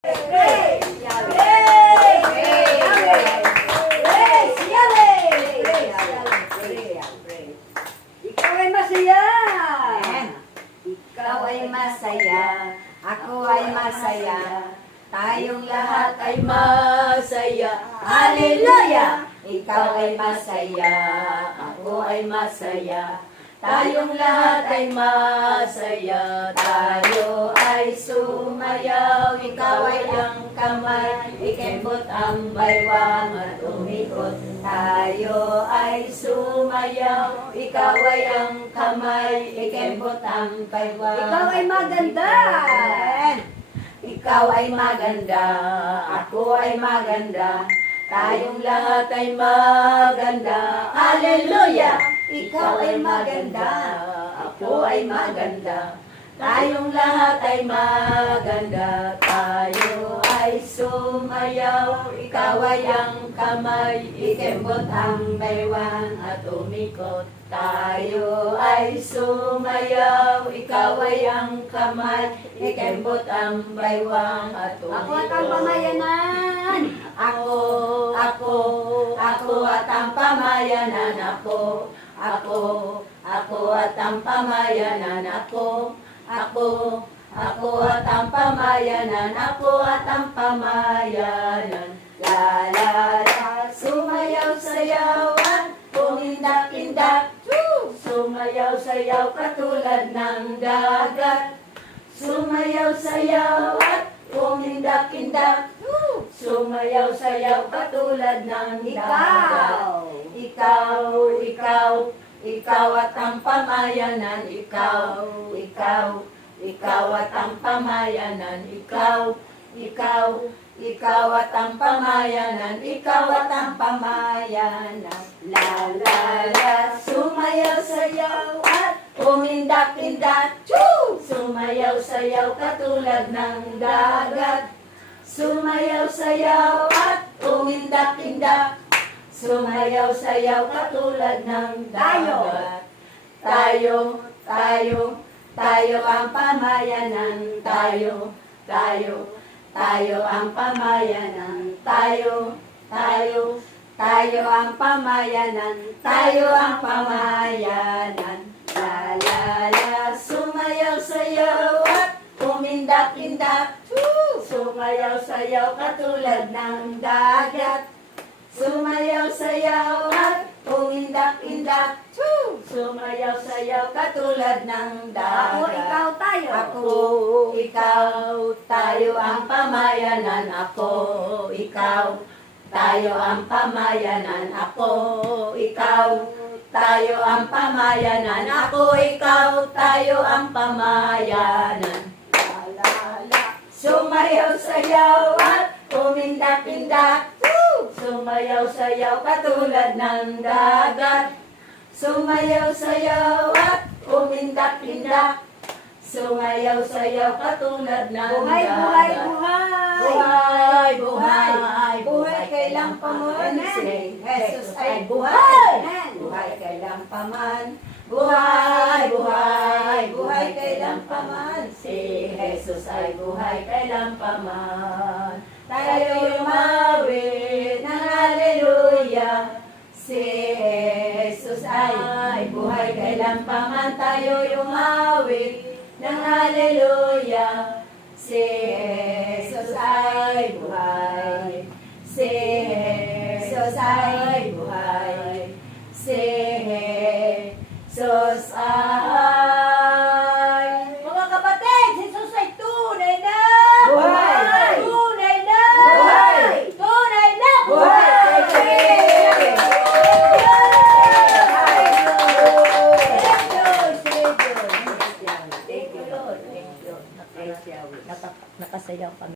Ikaw ay masaya. Ikaw ay masaya, ako ay masaya, tayong lahat ay masaya. Hallelujah! Ikaw ay masaya, ako ay masaya, tayong lahat ay masaya. Tayo ay sumayaw, ikaw ay ang kamay, ikembot ang baywang at umikot. Tayo ay sumayaw, ikaw ay ang kamay, ikembot ang baywang. Ikaw ay maganda. Ikaw ay maganda, ako ay maganda, tayong lahat ay maganda. Hallelujah! Ikaw ay maganda, ako ay maganda, tayong lahat ay maganda. Tayo ay sumayaw, ikaw ay ang kamay, ikembot ang baywang at umikot. Tayo ay sumayaw, ikaw ay ang kamay, ikembot ang baywang at umikot. Ako at ang pamayanan. Ako at ang pamayanan, ako at ang pamayanan, ako at ang pamayanan, ako at ang pamayanan. La la la, sumayaw-sayaw at pumindak-indak, sumayaw-sayaw katulad ng dagat. Sumayaw-sayaw at pumindak-indak, sumayaw-sayaw katulad ng dagat. Ikaw at ang pamayanan, ikaw at ang pamayanan, ikaw at ang pamayanan, ikaw at ang pamayanan. La la la, sumayaw-sayaw at pumindak-indak, sumayaw-sayaw katulad ng dagat. Sumayaw-sayaw at pumindak-indak, sumayaw-sayaw katulad ng dagat. Tayo ang pamayanan, tayo ang pamayanan, tayo ang pamayanan, tayo ang pamayanan. La la la, sumayaw-sayaw at pumindak-indak, sumayaw-sayaw katulad ng dagat. Sumayaw-sayaw at pumindak-indak, sumayaw-sayaw katulad ng dagat. Ako, ikaw, tayo. Ako, ikaw, tayo ang pamayanan. Ako, ikaw, tayo ang pamayanan. Ako, ikaw, tayo ang pamayanan. Ako, ikaw, tayo ang pamayanan. La la la, sumayaw-sayaw at pumindak-indak, sumayaw-sayaw katulad ng dagat. Sumayaw-sayaw at pumindak-indak, sumayaw-sayaw katulad ng Buhay, dagat. buhay, buhay. Buhay, buhay, Buhay kailang paman. Say, Jesus ay Amen. buhay. Buhay kailang paman. Buhay, buhay, buhay kailang paman. Si Jesus ay buhay kailang paman. Tayo umawit ng hallelujah. Si Jesus ay buhay kailang paman. Tayo umawit ng hallelujah. Si Jesus ay buhay. Si Jesus ay buhay. Si Jesus ay... Mga kapatid, Jesus ay tunay na Buhay! Tunay na Buhay! Tunay na Buhay! Thank you, Lord. Thank you. Nakasayaw kami.